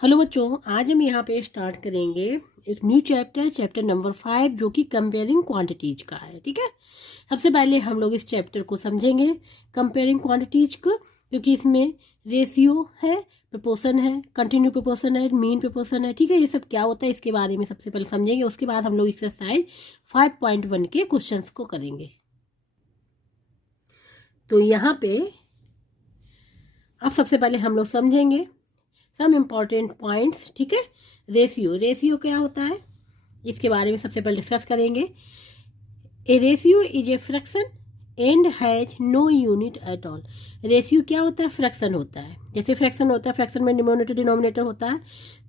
Hello बच्चों, आज हम यहाँ पे स्टार्ट करेंगे एक न्यू चैप्टर नंबर 5 जो कि कंपेयरिंग क्वांटिटीज का है। ठीक है, सबसे पहले हम लोग इस चैप्टर को समझेंगे कंपेयरिंग क्वांटिटीज को, क्योंकि इसमें रेशियो है, प्रोपोर्शन है, कंटिन्यू प्रोपोर्शन है, मीन प्रोपोर्शन है। ठीक है, ये सब क्या होता है इसके बारे में सबसे पहले समझेंगे। उसके बाद हम लोग एक्सरसाइज 5.1 के क्वेश्चन को करेंगे। तो यहाँ पे अब सबसे पहले हम लोग समझेंगे सम इम्पॉर्टेंट पॉइंट्स। ठीक है, रेशियो क्या होता है इसके बारे में सबसे पहले डिस्कस करेंगे। A ratio is a fraction and has no unit at all. Ratio क्या होता है? फ्रैक्शन होता है। जैसे फ्रैक्शन होता है, फ्रैक्शन में न्यूमरेटर डिनोमिनेटर होता है,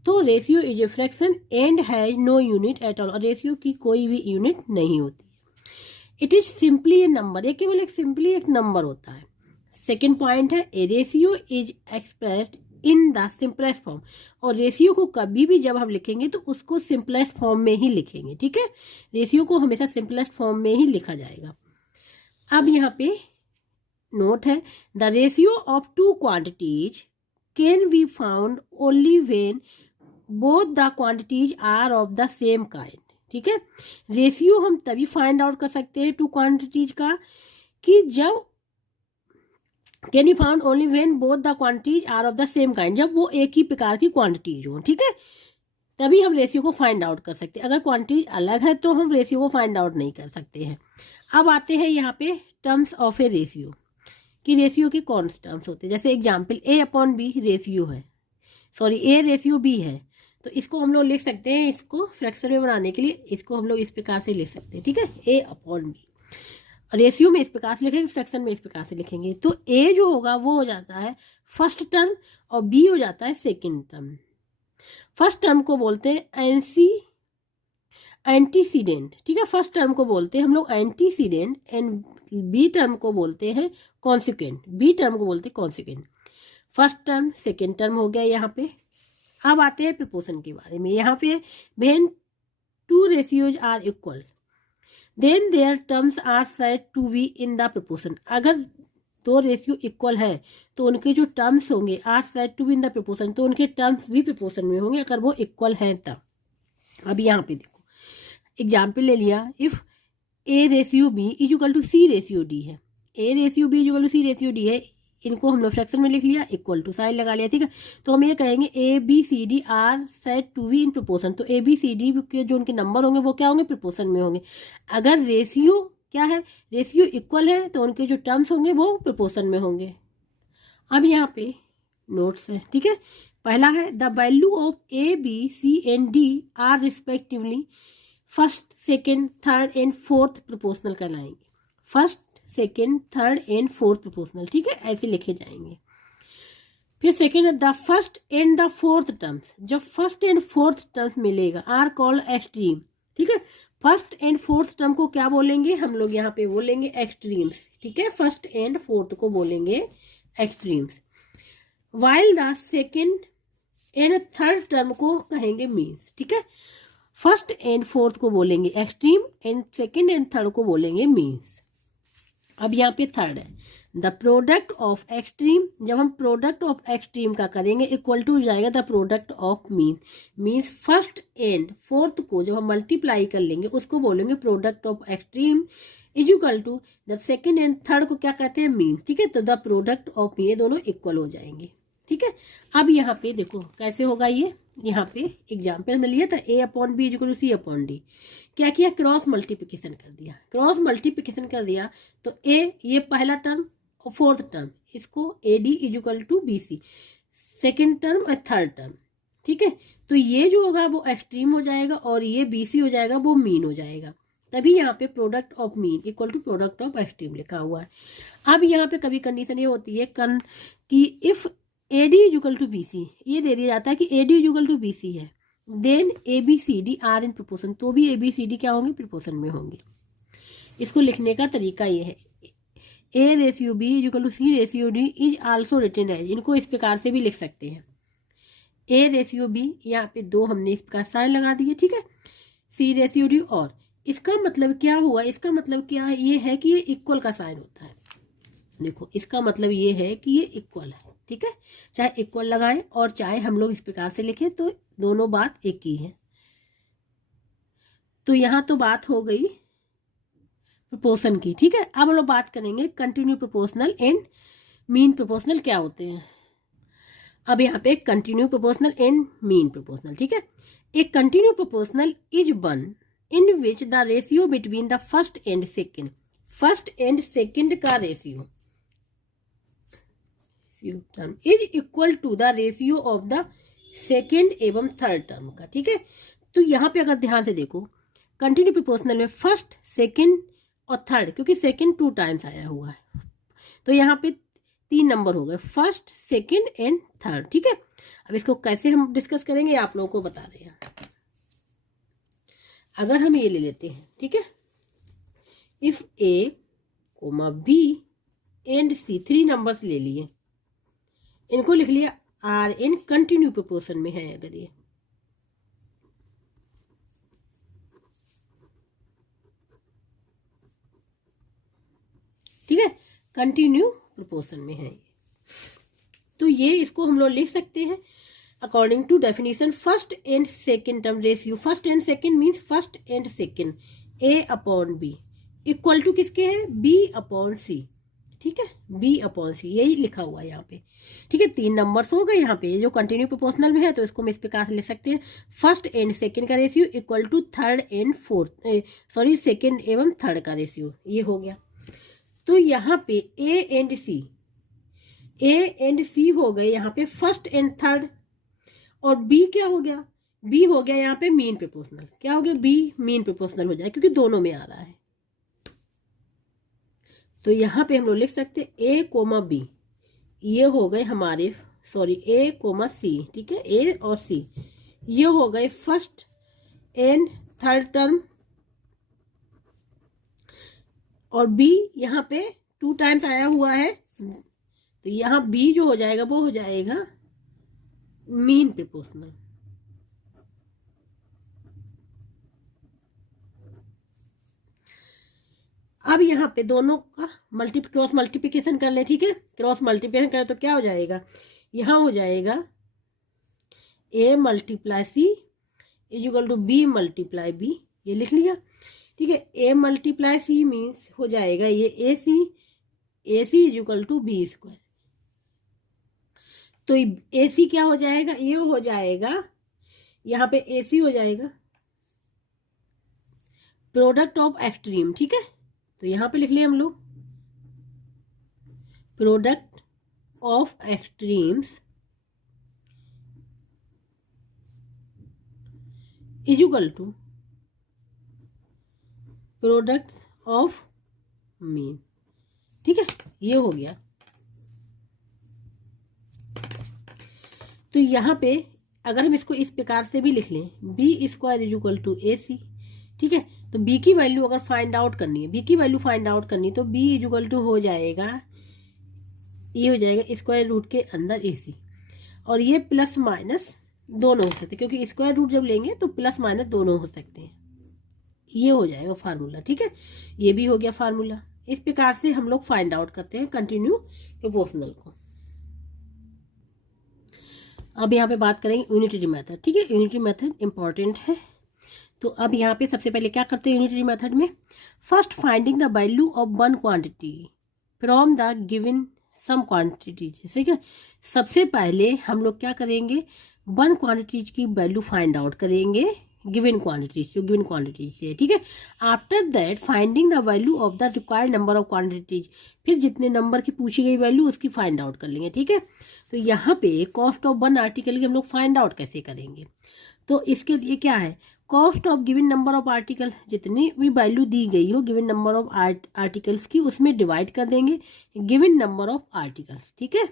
तो ratio is a fraction and has no unit at all. और रेशियो की कोई भी यूनिट नहीं होती। It is simply a number, ये केवल सिंपली एक नंबर होता है। सेकेंड पॉइंट है A ratio is expressed in the simplest form. और रेशियो को कभी भी जब हम लिखेंगे तो उसको सिंपलेस्ट फॉर्म में ही लिखेंगे। ठीक है, रेशियो को हमेशा सिंपलेस्ट फॉर्म में ही लिखा जाएगा। अब यहाँ पे नोट है, the ratio of two quantities can be found only when both the quantities are of the same kind. ठीक है, रेशियो हम तभी फाइंड आउट कर सकते हैं टू क्वांटिटीज का कि जब can be found only when both the quantities are of the same kind, जब वो एक ही प्रकार की क्वांटिटीज हो। ठीक है, तभी हम रेशियो को फाइंड आउट कर सकते हैं। अगर क्वांटिटीज अलग है तो हम रेशियो को फाइंड आउट नहीं कर सकते हैं। अब आते हैं यहाँ पे टर्म्स ऑफ ए रेशियो कि रेशियो के कौन से टर्म्स होते हैं। जैसे एग्जाम्पल ए अपॉन बी रेशियो है, सॉरी ए रेशियो बी है, तो इसको हम लोग लिख सकते हैं, इसको फ्रैक्शन में बनाने के लिए इसको हम लोग इस प्रकार से लिख सकते हैं। ठीक है, ए अपॉन बी। रेशियो में इस प्रकार से लिखेंगे, फ्रैक्शन में इस प्रकार से लिखेंगे। तो ए जो होगा वो हो जाता है फर्स्ट टर्म और बी हो जाता है सेकंड टर्म। फर्स्ट टर्म को बोलते हैं एंटीसीडेंट। ठीक है, फर्स्ट टर्म को बोलते हैं हम लोग एंटीसीडेंट एंड बी टर्म को बोलते हैं कॉन्सिक्वेंट। बी टर्म को बोलते हैं consequent. First term second term हो गया यहाँ पे। अब आते हैं प्रोपोर्शन के बारे में। यहाँ पे when two ratios are equal then their terms are said to be in the proportion. अगर दो रेशियो इक्वल है तो उनके जो टर्म्स होंगे are said to be in the proportion, तो उनके टर्म्स भी प्रोपोर्शन में होंगे अगर वो इक्वल हैं तब। अब यहाँ पे देखो एग्जाम्पल ले लिया, if A ratio B is equal to C ratio D है। A ratio B is equal to C ratio D है, इनको हम लोग फ्रैक्शन में लिख लिया, इक्वल टू साइन लगा लिया। ठीक है, तो हम ये कहेंगे A B C D are said to be in proportion. तो ए बी सी डी के जो उनके नंबर होंगे वो क्या होंगे? प्रोपोर्शन में होंगे। अगर रेशियो क्या है? रेशियो इक्वल है तो उनके जो टर्म्स होंगे वो प्रोपोर्शन में होंगे। अब यहाँ पे नोट्स है। ठीक है, पहला है the value of A B C and D are respectively first second third and fourth proportional कहलाएंगे। First second third and fourth proportional. ठीक है, ऐसे लिखे जाएंगे। फिर सेकेंड है the first and the fourth terms. जब फर्स्ट एंड फोर्थ टर्म्स मिलेगा आर कॉल्ड एक्सट्रीम। ठीक है, फर्स्ट एंड फोर्थ टर्म को क्या बोलेंगे हम लोग? यहाँ पे बोलेंगे एक्सट्रीम्स। ठीक है, फर्स्ट एंड फोर्थ को बोलेंगे extremes, while the second and third term को कहेंगे मीन्स। ठीक है, फर्स्ट एंड फोर्थ को बोलेंगे extreme and second and third को बोलेंगे मीन्स। अब यहाँ पे थर्ड है द प्रोडक्ट ऑफ एक्सट्रीम। जब हम प्रोडक्ट ऑफ एक्सट्रीम का करेंगे इक्वल टू जाएगा the product of mean. Means first and fourth को जब हम मल्टीप्लाई कर लेंगे उसको बोलेंगे product of extreme is equal to जब सेकेंड एंड थर्ड को क्या कहते हैं? मीन। ठीक है, तो द प्रोडक्ट ऑफ मीन, ये दोनों इक्वल हो जाएंगे। ठीक है, अब यहाँ पे देखो कैसे होगा ये। यहाँ पे एग्जाम्पल में लिया था A upon B is equal to C upon D. क्या किया? क्रॉस मल्टीप्लिकेशन कर दिया। क्रॉस मल्टीप्लिकेशन कर दिया तो ए ये पहला टर्म और फोर्थ टर्म, इसको A D is equal to B C, second term और थर्ड टर्म। ठीक है, तो ये जो होगा वो एक्सट्रीम हो जाएगा और ये बी सी हो जाएगा, वो मीन हो जाएगा। तभी यहाँ पे product of mean equal to product of extreme लिखा हुआ है। अब यहाँ पे कभी कंडीशन ये होती है कि if A D is equal to B C, ये दे दिया जाता है कि A D is equal to B C है, then A B C D are in proportion, तो भी ए बी सी डी क्या होंगे? प्रोपोर्शन में होंगे। इसको लिखने का तरीका ये है, A ratio B is equal to C ratio D is also written as. इनको इस प्रकार से भी लिख सकते हैं, ए रेशियो बी, यहाँ पे दो हमने इस प्रकार साइन लगा दिए। ठीक है, सी रेशियो डी, और इसका मतलब क्या हुआ? इसका मतलब क्या ये है कि ये इक्वल का साइन होता है। देखो इसका मतलब ये है कि ये इक्वल है, ठीक है। चाहे इक्वल लगाएं और चाहे हम लोग इस प्रकार से लिखें तो दोनों बात एक ही है। तो यहाँ तो बात हो गई प्रोपोर्शन की, ठीक है। अब हम लोग बात करेंगे continue proportional and mean proportional क्या होते हैं। अब यहाँ पे continue proportional and mean proportional, ठीक है। एक continue proportional is one in which the ratio between the first and second, first and second का ratio term is equal to the ratio of the second एवं third term का, ठीक है। तो यहाँ पे अगर ध्यान से देखो कंटिन्यू प्रोपोर्शनल में फर्स्ट सेकेंड और थर्ड, क्योंकि सेकेंड 2 टाइम्स आया हुआ है तो यहाँ पे 3 नंबर हो गए, फर्स्ट सेकेंड एंड थर्ड, ठीक है। अब इसको कैसे हम डिस्कस करेंगे आप लोगों को बता रहे हैं। अगर हम ये ले लेते हैं, ठीक है, if A comma B and C 3 numbers ले लिए, इनको लिख लिया आर इन कंटिन्यू प्रोपोर्शन में है अगर ये, ठीक है, कंटिन्यू प्रोपोर्शन में है तो ये इसको हम लोग लिख सकते हैं according to definition first and second term ratio, first and second means first and second A upon B equal to किसके है, बी अपॉन सी, ठीक है, बी अपॉन सी यही लिखा हुआ है यहाँ पे, ठीक है। 3 नंबर्स हो गए यहाँ पे जो कंटिन्यू प्रोपोर्शनल में है तो इसको हम इस प्रकार से लिख सकते हैं फर्स्ट एंड सेकेंड का ratio equal to third and fourth second एवं थर्ड का रेशियो, ये हो गया। तो यहाँ पे ए एंड सी हो गए यहाँ पे फर्स्ट एंड थर्ड, और बी क्या हो गया, बी हो गया यहाँ पे मीन प्रोपोर्शनल, क्या हो गया, बी मीन प्रोपोर्शनल हो जाए क्योंकि दोनों में आ रहा है। तो यहाँ पे हम लोग लिख सकते ए कोमा बी, ये हो गए हमारे ए कोमा सी, ठीक है, ए और सी ये हो गए फर्स्ट एंड थर्ड टर्म, और बी यहाँ पे 2 टाइम्स आया हुआ है तो यहाँ बी जो हो जाएगा वो हो जाएगा मीन प्रोपोर्शनल। अब यहाँ पे दोनों का क्रॉस मल्टीप्लिकेशन कर ले, ठीक है, क्रॉस मल्टीप्लिकेशन करें तो क्या हो जाएगा, यहाँ हो जाएगा A multiply C is equal to B multiply B, ये लिख लिया, ठीक है। ए मल्टीप्लाई सी मीन्स हो जाएगा ये A C is equal to B square, तो ए सी क्या हो जाएगा, ये हो जाएगा यहाँ पे ए सी हो जाएगा प्रोडक्ट ऑफ एक्सट्रीम, ठीक है। तो यहाँ पे लिख लिया हम लोग product of extremes is equal to product of mean, ठीक है, ये हो गया। तो यहाँ पे अगर हम इसको इस प्रकार से भी लिख लें B square is equal to A C, ठीक है, तो बी की वैल्यू अगर फाइंड आउट करनी है, बी की वैल्यू फाइंड आउट करनी तो बी इज इक्वल टू हो जाएगा, ये हो जाएगा स्क्वायर रूट के अंदर ए सी, और ये प्लस माइनस दोनों हो सकते हैं क्योंकि स्क्वायर रूट जब लेंगे तो प्लस माइनस दोनों हो सकते हैं, ये हो जाएगा फार्मूला, ठीक है, ये भी हो गया फार्मूला। इस प्रकार से हम लोग फाइंड आउट करते हैं कंटिन्यू प्रोपोर्शनल को। अब यहाँ पे बात करेंगे यूनिटरी मेथड, ठीक है, यूनिटरी मेथड इंपॉर्टेंट है। तो अब यहाँ पे सबसे पहले क्या करते हैं यूनिटरी मेथड में, first finding the value of one quantity from the given sum quantity, ठीक है। सबसे पहले हम लोग क्या करेंगे, वन क्वांटिटीज की वैल्यू फाइंड आउट करेंगे गिवन क्वांटिटीज, जो गिवन क्वांटिटीज है, ठीक है। After that finding the value of the required number of quantities, फिर जितने नंबर की पूछी गई वैल्यू उसकी फाइंड आउट कर लेंगे, ठीक है। तो यहाँ पे कॉस्ट ऑफ वन आर्टिकल की हम लोग फाइंड आउट कैसे करेंगे, तो इसके लिए क्या है, cost of given number of article, जितनी भी वैल्यू दी गई हो गिवन नंबर ऑफ आर्टिकल्स की उसमें डिवाइड कर देंगे गिवन नंबर ऑफ आर्टिकल्स, ठीक है।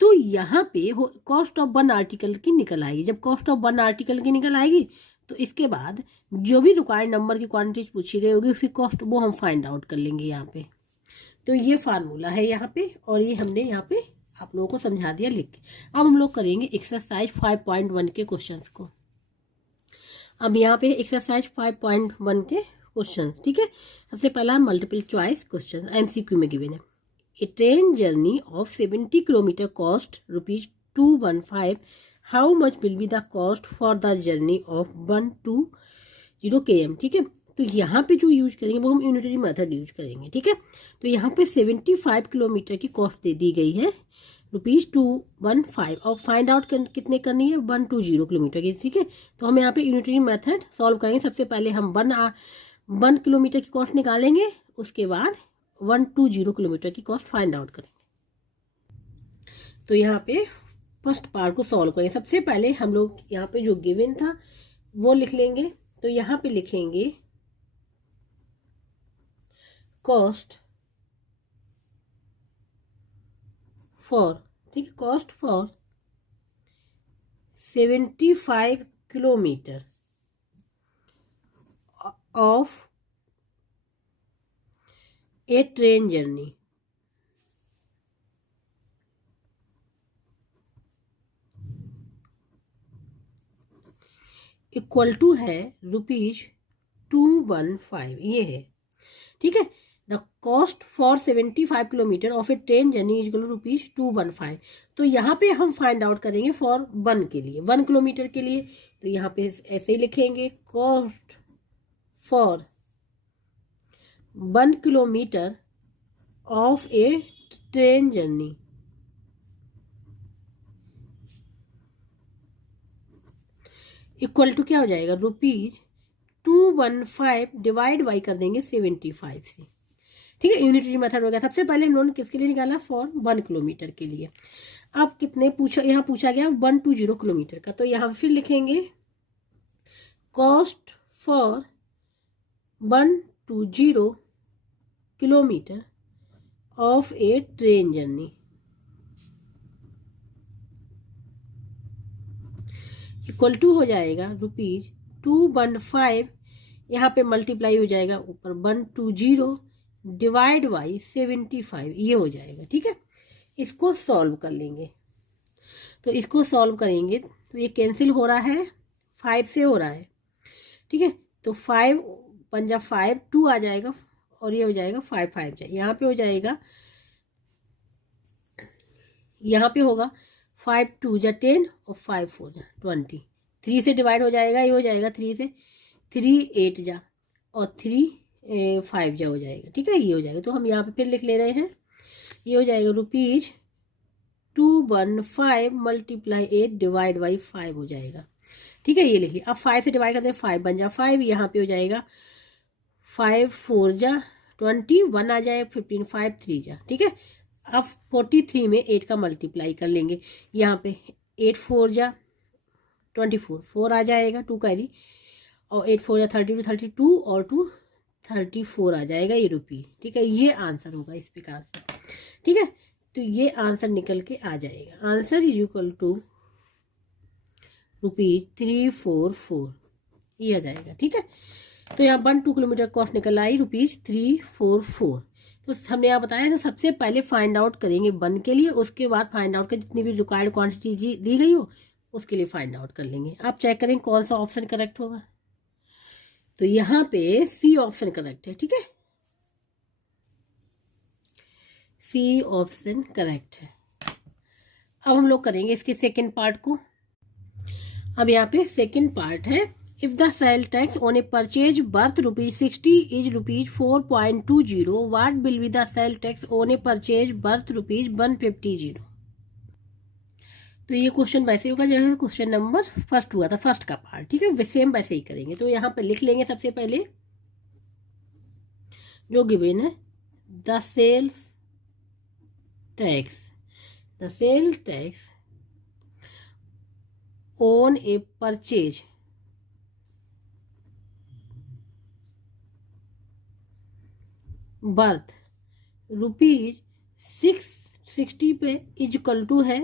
तो यहाँ पे कॉस्ट ऑफ वन आर्टिकल की निकल आएगी, जब कॉस्ट ऑफ वन आर्टिकल की निकल आएगी तो इसके बाद जो भी रिक्वायर्ड नंबर की क्वांटिटीज पूछी गई होगी उसकी कॉस्ट वो हम फाइंड आउट कर लेंगे यहाँ पे। तो ये फार्मूला है यहाँ पे, और ये हमने यहाँ पे आप लोगों को समझा दिया लिख के। अब हम लोग करेंगे एक्सरसाइज 5.1 के क्वेश्चंस को। अब यहाँ पे एक्सरसाइज 5.1 के क्वेश्चंस, ठीक है। सबसे पहला मल्टीपल चॉइस क्वेश्चन MCQ में गिवन है। A train journey of 70 kilometre cost ₹215, how much will be the cost for the journey of 120 km। ठीक है, तो यहाँ पे जो यूज करेंगे वो हम यूनिटरी मेथड यूज करेंगे। ठीक है, तो यहाँ पे 75 किलोमीटर की कॉस्ट दे दी गई है ₹215 और फाइंड आउट कितने करनी है 120 किलोमीटर की। ठीक है, तो हम यहाँ पे यूनिटरी मेथड सॉल्व करेंगे। सबसे पहले हम 1 किलोमीटर की कॉस्ट निकालेंगे, उसके बाद 120 किलोमीटर की कॉस्ट फाइंड आउट करेंगे। तो यहाँ पे फर्स्ट पार्ट को सॉल्व करेंगे। सबसे पहले हम लोग यहाँ पे जो गिवन था वो लिख लेंगे। तो यहाँ पे लिखेंगे कॉस्ट फॉर, ठीक है, cost for 75 kilometre of a train journey equal to है ₹215, ये है। ठीक है, the cost for 75 kilometre of a train journey is equal to ₹215। तो यहाँ पे हम फाइंड आउट करेंगे फॉर 1 के लिए, 1 किलोमीटर के लिए। तो यहाँ पे ऐसे ही लिखेंगे cost for 1 kilometre of a train journey equal to क्या हो जाएगा ₹215 डिवाइड बाई कर देंगे 75 से। ठीक है, यूनिटरी मेथड हो गया। सबसे पहले हम लोगों ने किसके लिए निकाला फॉर 1 किलोमीटर के लिए। अब कितने पूछा, यहाँ पूछा गया 120 किलोमीटर का। तो यहाँ फिर लिखेंगे cost for 120 kilometre of a train journey equal to हो जाएगा ₹215, यहाँ पे मल्टीप्लाई हो जाएगा ऊपर 120 डिवाइड बाई 75, ये हो जाएगा। ठीक है, इसको सॉल्व कर लेंगे। तो इसको सॉल्व करेंगे तो ये कैंसिल हो रहा है, 5 से हो रहा है। ठीक है, तो 5 पंजा 5, 2 आ जाएगा और ये हो जाएगा 5 5 जाए, यहाँ पे हो जाएगा, यहाँ पे होगा 5 2 जा 10 और 5 4 जा 20, 3 से डिवाइड हो जाएगा, ये हो जाएगा 3 से, 3 8 जा और 3 5 जा हो जाएगा। ठीक है, ये हो जाएगा। तो हम यहाँ पे फिर लिख ले रहे हैं, ये हो जाएगा ₹215 मल्टीप्लाई 8 डिवाइड बाई 5 हो जाएगा। ठीक है, ये लिखिए। अब 5 से डिवाइड करते हैं, 5 बन जा 5, यहाँ पे हो जाएगा 5 4 जा 20, 1 आ जाएगा 15, 5 3 जा। ठीक है, अब 43 में 8 का मल्टीप्लाई कर लेंगे, यहाँ पे 8 4 जा 24, 4 आ जाएगा, 2 कैरी, और 8 4 जा 32, 32 और 2 34 आ जाएगा ये रुपी। ठीक है, ये आंसर होगा इस प्रकार से। ठीक है, तो ये आंसर निकल के आ जाएगा। आंसर इज इक्वल टू ₹344, ये आ जाएगा। ठीक है, तो यहाँ 1-2 किलोमीटर कॉस्ट निकल आई ₹344। तो हमने यहाँ बताया, तो सबसे पहले फाइंड आउट करेंगे 1 के लिए, उसके बाद फाइंड आउट कर जितनी भी रिक्वायर्ड क्वांटिटी दी गई हो उसके लिए फाइंड आउट कर लेंगे। आप चेक करें कौन सा ऑप्शन करेक्ट होगा। तो यहाँ पे सी ऑप्शन करेक्ट है। ठीक है, सी ऑप्शन करेक्ट है। अब हम लोग करेंगे इसके सेकंड पार्ट को। अब यहाँ पे सेकंड पार्ट है, if the sale tax on a purchase worth ₹60 is ₹4.20, what will be the sale tax on a purchase worth ₹150। तो ये क्वेश्चन वैसे होगा जैसे क्वेश्चन नंबर फर्स्ट हुआ था, फर्स्ट का पार्ट। ठीक है, सेम वैसे ही करेंगे। तो यहाँ पे लिख लेंगे सबसे पहले जो गिवन है, the sale tax on a purchase worth ₹660 पे इज इक्वल टू है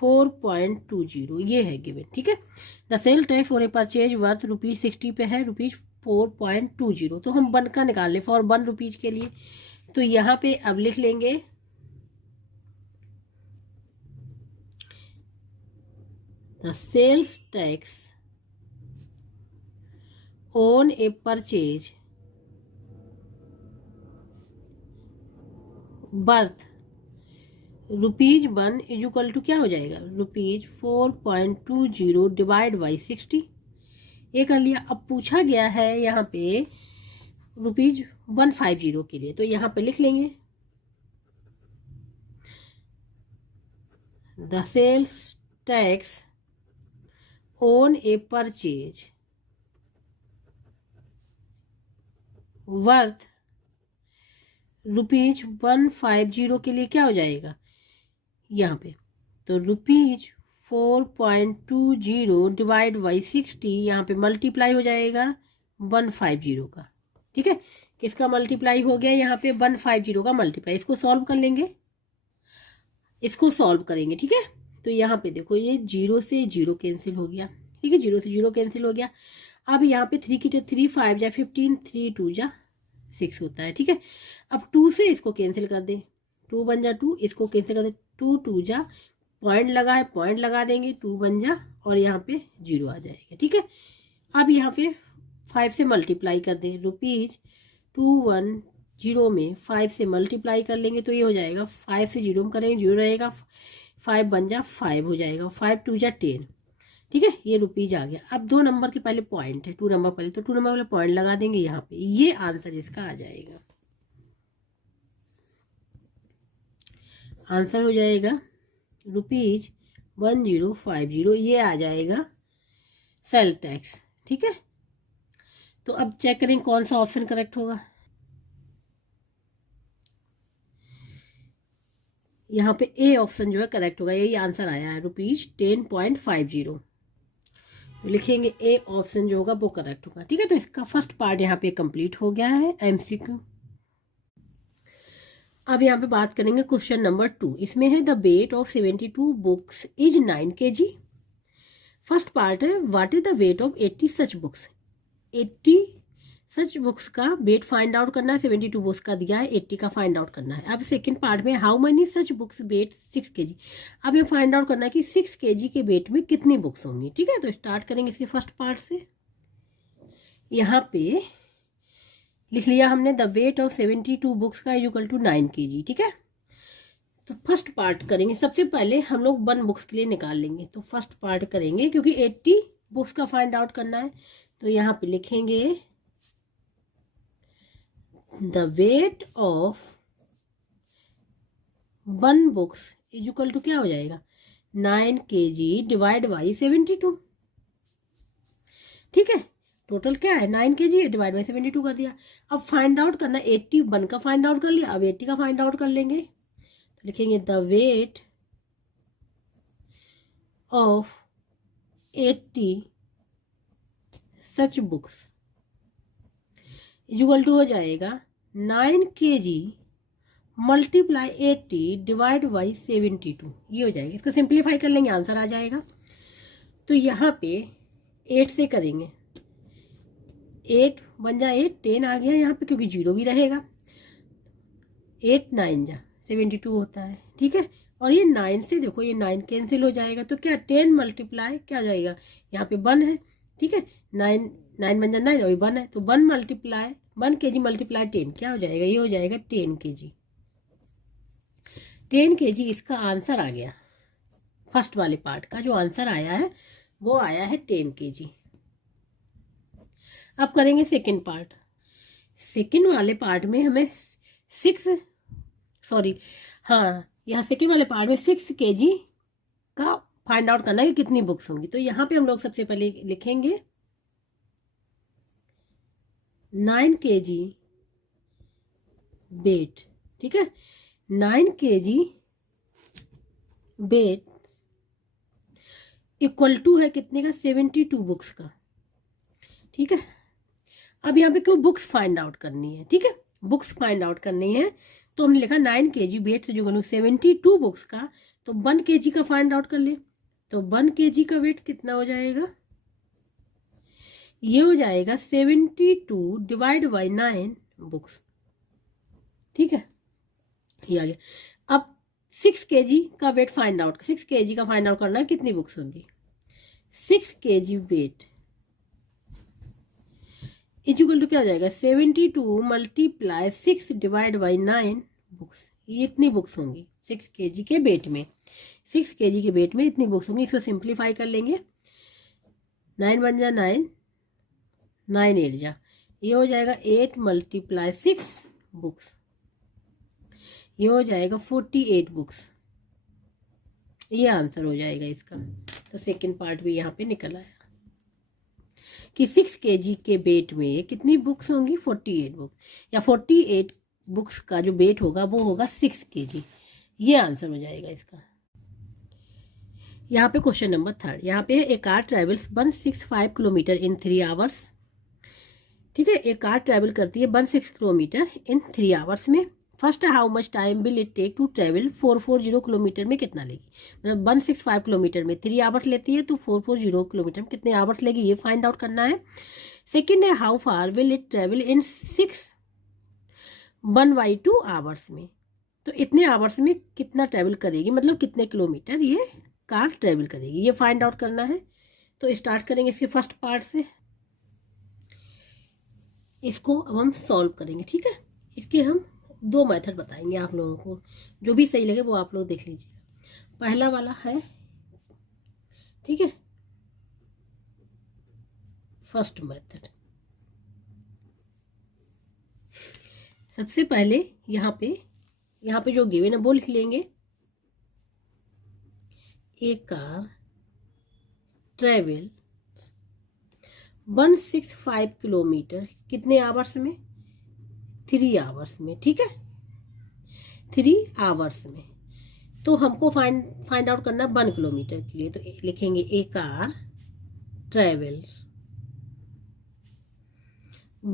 ₹4.20, ये है गिवन। ठीक है, the sale tax on a purchase worth ₹60 पे है ₹4.20। तो हम 1 का निकाल लें फॉर 1 रुपीज के लिए। तो यहाँ पे अब लिख लेंगे the sales tax on a purchase worth ₹1 is equal to क्या हो जाएगा, ₹4.20 डिवाइड बाई 60। ये कर लिया। अब पूछा गया है यहाँ पे ₹150 के लिए, तो यहाँ पे लिख लेंगे the sales tax on a purchase worth ₹150 के लिए क्या हो जाएगा यहाँ पे, तो ₹4.20 डिवाइड बाई 60, यहाँ पे मल्टीप्लाई हो जाएगा 150 का। ठीक है, किसका मल्टीप्लाई हो गया यहाँ पे, 150 का मल्टीप्लाई। इसको सॉल्व कर लेंगे, इसको सॉल्व करेंगे। ठीक है, तो यहाँ पे देखो ये 0 से 0 कैंसिल हो गया। ठीक है, 0 से 0 कैंसिल हो गया। अब यहाँ पे 3 की 3 5 जा 15, 3 2 जा 6 होता है। ठीक है, अब 2 से इसको कैंसिल कर दें, 2 बन जा 2, इसको कैंसिल कर दें, 2 2 जा, पॉइंट लगा है, पॉइंट लगा देंगे, 2 बन जा और यहाँ पे 0 आ जाएगा। ठीक है, अब यहाँ पे 5 से मल्टीप्लाई कर दें, ₹210 में 5 से मल्टीप्लाई कर लेंगे तो ये हो जाएगा, 5 से 0 में करेंगे 0 रहेगा, 5 बन जा 5 हो जाएगा, 5 2 जा 10। ठीक है, ये रुपीज आ गया। अब 2 नंबर के पहले पॉइंट है, 2 नंबर पहले, तो 2 नंबर पहले पॉइंट लगा देंगे यहाँ पे, ये आंसर इसका आ जाएगा। आंसर हो जाएगा ₹1050, ये आ जाएगा सेल टैक्स। ठीक है, तो अब चेक करें कौन सा ऑप्शन करेक्ट होगा। यहाँ पे ए ऑप्शन जो है करेक्ट होगा, यही आंसर आया है ₹10.50। तो लिखेंगे ए ऑप्शन जो होगा वो करेक्ट होगा। ठीक है, तो इसका फर्स्ट पार्ट यहाँ पे कंप्लीट हो गया है MCQ। अब यहाँ पे बात करेंगे क्वेश्चन नंबर 2। इसमें है the weight of 72 books is 9 kg। First part है what is the weight of 80 such books. 80 such books का वेट फाइंड आउट करना है, 72 बुक्स का दिया है, 80 का फाइंड आउट करना है। अब सेकंड पार्ट में how many such books weigh 6 kg। अब ये फाइंड आउट करना है कि 6 kg के वेट में कितनी बुक्स होंगी। ठीक है, तो स्टार्ट करेंगे इसके फर्स्ट पार्ट से। यहाँ पे लिख लिया हमने द वेट ऑफ 72 बुक्स का इक्वल टू 9 kg। ठीक है, तो फर्स्ट पार्ट करेंगे। सबसे पहले हम लोग 1 बुक्स के लिए निकाल लेंगे, तो फर्स्ट पार्ट करेंगे क्योंकि 80 बुक्स का फाइंड आउट करना है। तो यहाँ पे लिखेंगे the weight of 1 books is equal to क्या हो जाएगा, 9 kg डिवाइड बाई 72। ठीक है, टोटल क्या है 9 kg डिवाइड बाई 72 कर दिया। अब फाइंड आउट करना, 81 का फाइंड आउट कर लिया, अब 80 का फाइंड आउट कर लेंगे। तो लिखेंगे the weight of 80 such books equal to हो जाएगा 9 kg मल्टीप्लाई 80 डिवाइड बाई 72, ये हो जाएगा। इसको सिंप्लीफाई कर लेंगे, आंसर आ जाएगा। तो यहाँ पे 8 से करेंगे, 8 बन जा 8, 10 आ गया यहाँ पे क्योंकि 0 भी रहेगा, 8 9 जा 72 होता है। ठीक है, और ये 9 से देखो ये 9 कैंसिल हो जाएगा, तो क्या 10 मल्टीप्लाई क्या हो जाएगा, यहाँ पे 1 है। ठीक है, 9 9 बन जा 9 और 1 है, तो 1 मल्टीप्लाई 1 kg मल्टीप्लाई 10 क्या हो जाएगा, ये हो जाएगा 10 kg। 10 kg इसका आंसर आ गया। फर्स्ट वाले पार्ट का जो आंसर आया है वो आया है 10 kg। अब करेंगे सेकंड पार्ट। सेकंड वाले पार्ट में हमें 6 यहाँ सेकंड वाले पार्ट में 6 kg का फाइंड आउट करना है कि कितनी बुक्स होंगी। तो यहाँ पे हम लोग सबसे पहले लिखेंगे 9 kg वेट। ठीक है, 9 kg वेट इक्वल टू है कितने का, 72 बुक्स का। ठीक है, अब यहाँ पे क्यों बुक्स फाइंड आउट करनी है। ठीक है, बुक्स फाइंड आउट करनी है, तो हमने लिखा 9 kg वेट से जो 72 बुक्स का, तो 1 kg का फाइंड आउट कर ले। तो 1 kg का वेट कितना हो जाएगा, ये हो जाएगा 72 डिवाइड बाई 9 बुक्स। ठीक है, ये आ गया। अब 6 kg का वेट फाइंड आउट, 6 kg का फाइंड आउट करना है कितनी बुक्स होंगी। 6 kg वेट इक्वल टू क्या हो जाएगा, 72 मल्टीप्लाई 6 डिवाइड बाई 9 बुक्स, ये इतनी बुक्स होंगी 6 kg के वेट में, 6 kg के वेट में इतनी बुक्स होंगी। इसको सिंप्लीफाई कर लेंगे, 9 बन जा 9, 9 8 जा, ये हो जाएगा 8 × 6 बुक्स, ये हो जाएगा 48 बुक्स। ये आंसर हो जाएगा इसका। तो सेकंड पार्ट भी यहाँ पे निकल आया कि 6 kg के वेट में कितनी बुक्स होंगी, 48 बुक्स, या 48 बुक्स का जो वेट होगा वो होगा 6 kg। ये आंसर हो जाएगा इसका। यहाँ पे क्वेश्चन नंबर 3, यहाँ पे a car travels 165 kilometre in 3 hours. ठीक है, एक कार ट्रैवल करती है 16 किलोमीटर इन 3 आवर्स में। First, how much time will it take to travel 440 kilometre में कितना लेगी। मतलब 165 किलोमीटर में 3 आवर्स लेती है तो 440 किलोमीटर में कितने आवर्स लेगी, ये फाइंड आउट करना है। सेकेंड है, how far will it travel in 1/2 hours में। तो इतने आवर्स में कितना ट्रैवल करेगी, मतलब कितने किलोमीटर ये कार ट्रैवल करेगी, ये फाइंड आउट करना है। तो स्टार्ट करेंगे इसके फर्स्ट पार्ट से। इसको अब हम सॉल्व करेंगे। ठीक है, इसके हम 2 मेथड बताएंगे आप लोगों को, जो भी सही लगे वो आप लोग देख लीजिएगा। पहला वाला है, ठीक है, फर्स्ट मेथड। सबसे पहले यहाँ पे जो गिवन है वो लिख लेंगे। ए कार ट्रेवल 165 किलोमीटर कितने आवर्स में, 3 आवर्स में। ठीक है, 3 आवर्स में। तो हमको फाइंड आउट करना 1 किलोमीटर के लिए, तो लिखेंगे a car travels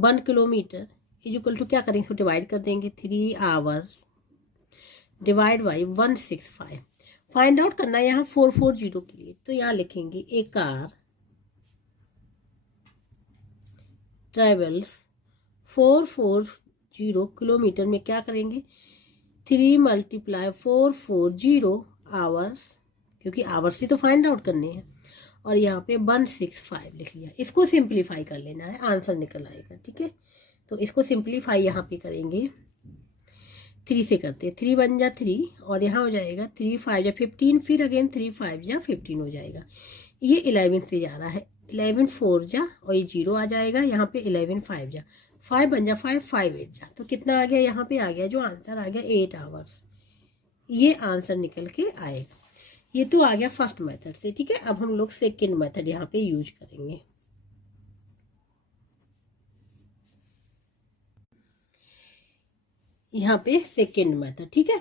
1 kilometre is equal to, क्या करेंगे, इसको डिवाइड कर देंगे, 3 hours divide by 165। Find out करना है यहाँ 440 के लिए, तो यहाँ लिखेंगे ए कार ट्रेवल्स 440 किलोमीटर में क्या करेंगे, 3 × 440 आवर्स, क्योंकि आवर्स ही तो फाइंड आउट करने हैं, और यहाँ पे 165 लिख लिया। इसको सिंप्लीफाई कर लेना है, आंसर निकल आएगा। ठीक है, तो इसको सिंप्लीफाई यहाँ पे करेंगे, 3 से करते हैं, 3 बन जा 3, और यहाँ हो जाएगा 3 5 जा 15, फिर अगेन 3 5 जा 15 हो जाएगा। ये 11 से जा रहा है, 11 4 जा, और ये 0 आ जाएगा यहाँ पे, 11 5 जा, 5 बन जा 5 5 8 जा, तो कितना आ गया, यहाँ पे आ गया जो आंसर आ गया 8 आवर्स। ये आंसर निकल के आएगा। ये तो आ गया फर्स्ट मेथड से। ठीक है, अब हम लोग सेकेंड मेथड यहाँ पे यूज करेंगे। यहाँ पे सेकेंड मेथड, ठीक है,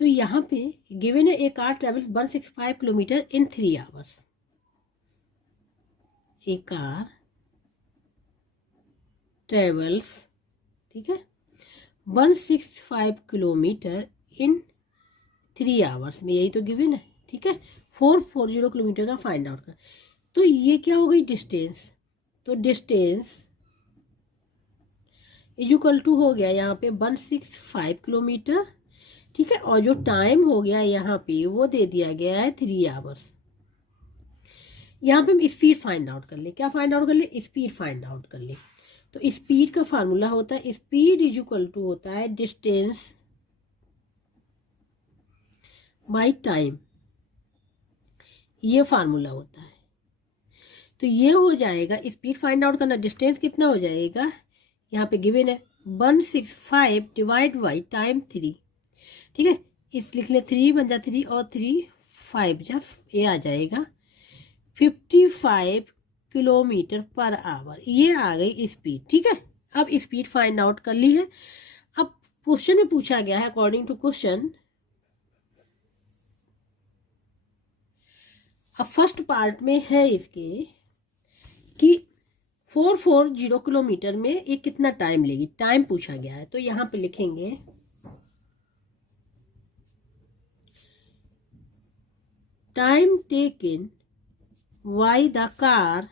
तो यहाँ पे गिवन है a car travel 165 kilometre in 3 hours. A car travels, ठीक है, 165 किलोमीटर इन 3 आवर्स में, यही तो गिवन है। ठीक है, 440 किलोमीटर का फाइंड आउट कर। तो ये क्या हो गई, डिस्टेंस। तो डिस्टेंस इक्वल टू हो गया यहाँ पे 165 किलोमीटर। ठीक है, और जो टाइम हो गया यहाँ पे वो दे दिया गया है 3 आवर्स। यहाँ पे हम स्पीड फाइंड आउट कर ले। क्या फाइंड आउट कर ले, स्पीड फाइंड आउट कर ले। तो स्पीड का फार्मूला होता है, स्पीड इक्वल टू होता है डिस्टेंस बाय टाइम, ये फार्मूला होता है। तो ये हो जाएगा, स्पीड फाइंड आउट करना, डिस्टेंस कितना हो जाएगा, यहाँ पे गिवन है 165 डिवाइड बाई टाइम 3। ठीक है, इस लिख ले, 3 बन जा 3, और 3 5 जा, ये आ जाएगा 55 किलोमीटर पर आवर। ये आ गई स्पीड। ठीक है, अब स्पीड फाइंड आउट कर ली है। अब क्वेश्चन में पूछा गया है, अकॉर्डिंग टू क्वेश्चन, अब फर्स्ट पार्ट में है इसके कि 440 किलोमीटर में ये कितना टाइम लेगी, टाइम पूछा गया है। तो यहाँ पे लिखेंगे time taken by the car,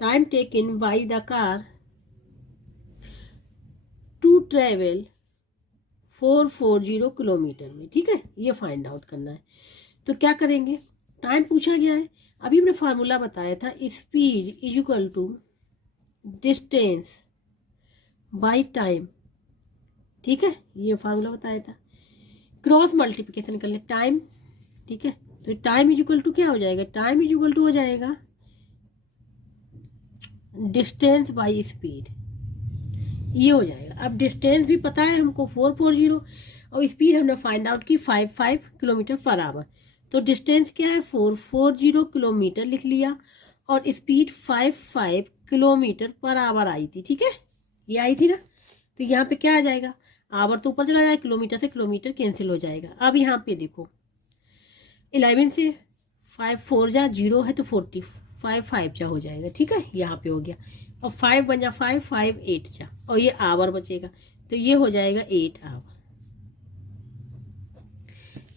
time taken by the car to travel 440 kilometre में। ठीक है, ये फाइंड आउट करना है। तो क्या करेंगे, टाइम पूछा गया है, अभी हमने फार्मूला बताया था, speed is equal to distance by time. ठीक है, ये फार्मूला बताया था। क्रॉस मल्टीप्लिकेशन कर ले टाइम, ठीक है, तो टाइम इज इक्वल टू क्या हो जाएगा, टाइम इज इक्वल टू हो जाएगा डिस्टेंस बाई स्पीड, ये हो जाएगा। अब डिस्टेंस भी पता है हमको 440 और स्पीड हमने फाइंड आउट की 55 किलोमीटर पर आवर। तो डिस्टेंस क्या है 440 किलोमीटर लिख लिया और स्पीड 55 किलोमीटर पर आवर आई थी, ठीक है, ये आई थी ना। तो यहाँ पे क्या आ जाएगा, आवर तो ऊपर चला जाएगा, किलोमीटर से किलोमीटर कैंसिल हो जाएगा। अब यहाँ पे देखो 11 से 5 4 जा 0 है तो 45 5 जा हो जाएगा, ठीक है, यहाँ पे हो गया। और 5 बन जा 5 5 8 जा और ये आवर बचेगा, तो ये हो जाएगा 8 आवर।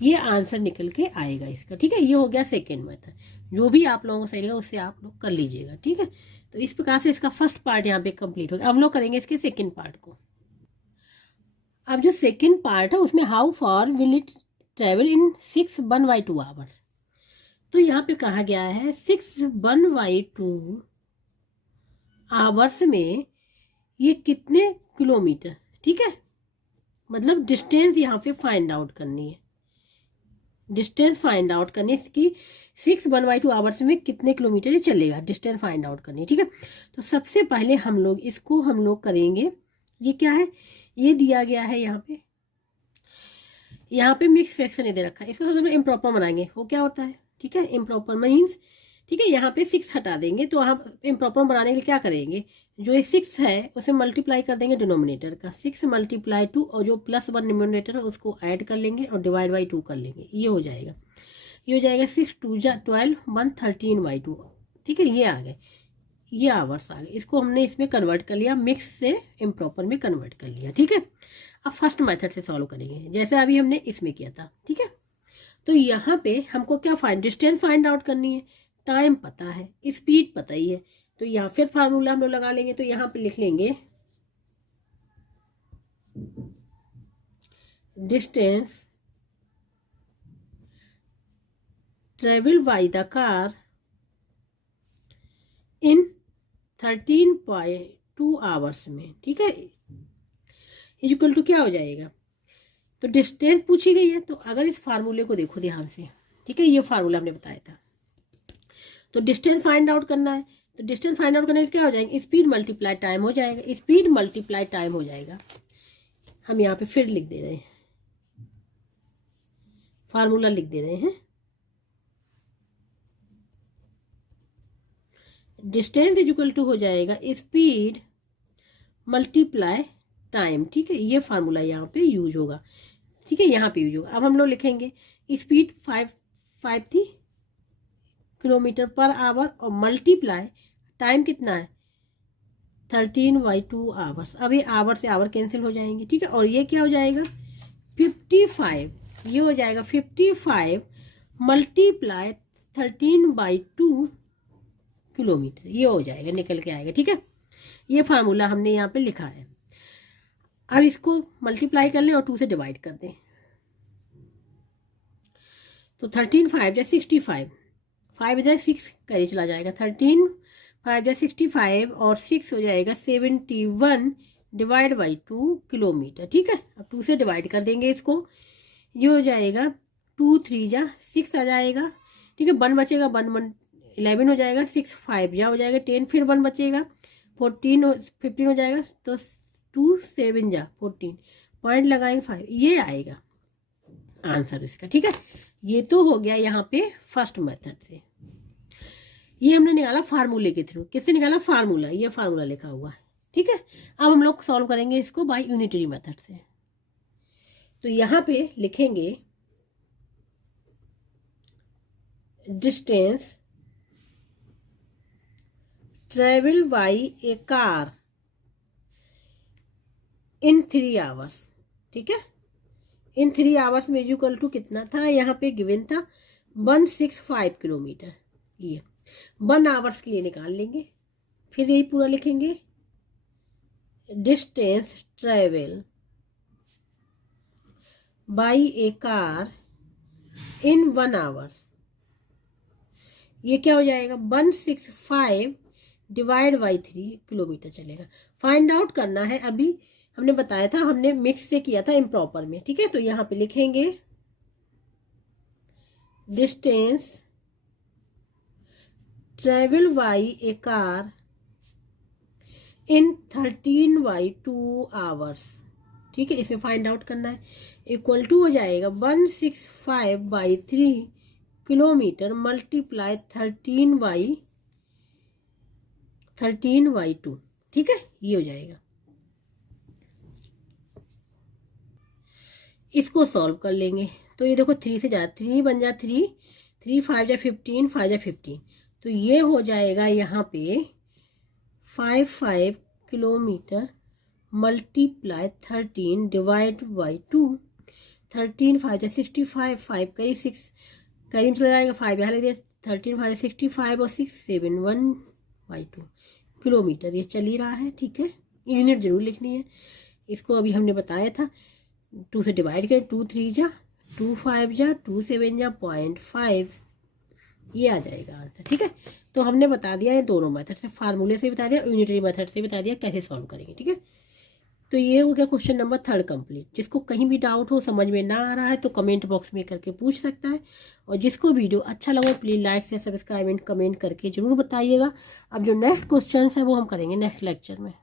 ये आंसर निकल के आएगा इसका, ठीक है। ये हो गया सेकेंड मेथड, जो भी आप लोगों को सही लगा उससे आप लोग कर लीजिएगा, ठीक है। तो इस प्रकार से इसका फर्स्ट पार्ट यहाँ पे कंप्लीट हो गया। अब हम लोग करेंगे इसके सेकेंड पार्ट को। अब जो सेकेंड पार्ट है उसमें how far will it travel in 6 1/2 hours. तो यहाँ पे कहा गया है 6 1/2 आवर्स में ये कितने किलोमीटर, ठीक है, मतलब डिस्टेंस यहाँ पे फाइंड आउट करनी है। डिस्टेंस फाइंड आउट करनी इसकी 6 1/2 आवर्स में कितने किलोमीटर ये चलेगा, डिस्टेंस फाइंड आउट करनी है, ठीक है। तो सबसे पहले हम लोग करेंगे, ये क्या है, ये दिया गया है यहाँ पे मिक्स फ्रैक्शन दे रखा है, इसको हम इम्प्रॉपर बनाएंगे। वो क्या होता है, ठीक है, इम्प्रॉपर मीन्स, ठीक है, यहाँ पे 6 हटा देंगे तो हम इम्प्रॉपर बनाने के लिए क्या करेंगे, जो ये 6 है उसे मल्टीप्लाई कर देंगे डिनोमिनेटर का, 6 × 2 और जो +1 डिनोमिनेटर है उसको ऐड कर लेंगे और डिवाइड बाई 2 कर लेंगे, ये हो जाएगा। ये हो जाएगा 6 2 जा 12 1 13/2, ठीक है, ये आ गए, ये आवर्स आ गए। इसको हमने इसमें कन्वर्ट कर लिया, मिक्स से इम्प्रॉपर में कन्वर्ट कर लिया, ठीक है। अब फर्स्ट मेथड से सॉल्व करेंगे जैसे अभी हमने इसमें किया था, ठीक है। तो यहाँ पे हमको क्या डिस्टेंस फाइंड आउट करनी है, टाइम पता है, स्पीड पता ही है, तो यहाँ फिर फार्मूला हम लोग लगा लेंगे। तो यहाँ पे लिख लेंगे distance travel by the car in 13.2 hours में, ठीक है, इक्वल टू क्या हो जाएगा, तो डिस्टेंस पूछी गई है। तो अगर इस फार्मूले को देखो ध्यान से, ठीक है, ये फार्मूला हमने बताया था। तो डिस्टेंस फाइंड आउट करना है, तो डिस्टेंस फाइंड आउट करने के क्या हो जाएगा, स्पीड मल्टीप्लाई टाइम हो जाएगा, स्पीड मल्टीप्लाई टाइम हो जाएगा। हम यहाँ पे फिर लिख दे रहे हैं, फार्मूला लिख दे रहे हैं, डिस्टेंस इक्वल टू हो जाएगा स्पीड मल्टीप्लाई टाइम, ठीक है, ये फार्मूला यहाँ पे यूज होगा, ठीक है, यहाँ पे यूज होगा। अब हम लोग लिखेंगे स्पीड 5 थी किलोमीटर पर आवर और मल्टीप्लाई टाइम कितना है 13/2 आवर्स। अब ये आवर से आवर कैंसिल हो जाएंगे, ठीक है, और ये क्या हो जाएगा 55, ये हो जाएगा 55 मल्टीप्लाई 13/2 किलोमीटर, ये हो जाएगा, निकल के आएगा, ठीक है। ये फार्मूला हमने यहाँ पे लिखा है। अब इसको मल्टीप्लाई कर लें और 2 से डिवाइड कर दें, तो 13 5 जा 65, 5 जा 6 करे चला जाएगा, 13 5 जा 65 और 6 हो जाएगा 71 डिवाइड बाई 2 किलोमीटर, ठीक है। अब 2 से डिवाइड कर देंगे इसको, ये हो जाएगा 2 3 जा 6 आ जाएगा, ठीक है, 1 बचेगा, 1 11 हो जाएगा, 6 5 जा हो जाएगा 10, फिर 1 बचेगा 15 हो जाएगा, तो 2 7 जा 14, पॉइंट लगाएंगे 5, ये आएगा आंसर इसका, ठीक है। ये तो हो गया यहाँ पे फर्स्ट मेथड से, ये हमने निकाला फार्मूले के थ्रू। किससे निकाला, फार्मूला, ये फार्मूला लिखा हुआ है, ठीक है। अब हम लोग सॉल्व करेंगे इसको बाय यूनिटरी मेथड से। तो यहाँ पे लिखेंगे distance travel by A car in 3 hours, ठीक है, इन 3 आवर्स में इक्वल टू कितना था, यहाँ पे गिवन था 165 किलोमीटर, ये 1 आवर्स के लिए निकाल लेंगे, फिर यही पूरा लिखेंगे distance travel by A car in 1 hours, ये क्या हो जाएगा 165 डिवाइड बाई 3 किलोमीटर चलेगा। फाइंड आउट करना है, अभी हमने बताया था, हमने मिक्स से किया था इम्प्रॉपर में, ठीक है। तो यहाँ पे लिखेंगे distance travel by A car in 13/2 hours, ठीक है। इसे फाइंड आउट करना है। इक्वल टू हो जाएगा 165/3 किलोमीटर मल्टीप्लाई 13/2, ठीक है। ये हो जाएगा। इसको सॉल्व कर लेंगे। तो ये देखो 3 से जा 3 बन जा 3, 3 5 जा 15, 5 जा 15, तो ये हो जाएगा यहाँ पे 5 किलोमीटर मल्टीप्लाई 13 डिवाइड बाई 2, 13 5 जा 65, 5 करीब 6 करीब चला जाएगा, 5 यहाँ लग दिया, 13 5 65 और 6 7 1/2 किलोमीटर। ये चल ही रहा है, ठीक है। यूनिट जरूर लिखनी है। इसको अभी हमने बताया था 2 से डिवाइड करें, 2 3 जा 2 5 जा 2 7 जा 0.5, ये आ जाएगा आंसर, ठीक है। तो हमने बता दिया है दोनों मेथड से, फार्मूले से बता दिया, यूनिटरी मेथड से बता दिया कैसे सॉल्व करेंगे, ठीक है। तो ये हो गया क्वेश्चन नंबर 3 कंप्लीट। जिसको कहीं भी डाउट हो, समझ में ना आ रहा है, तो कमेंट बॉक्स में करके पूछ सकता है। और जिसको वीडियो अच्छा लगा प्लीज़ लाइक से सब्सक्राइब एंड कमेंट करके जरूर बताइएगा। अब जो नेक्स्ट क्वेश्चन है वो हम करेंगे नेक्स्ट लेक्चर में।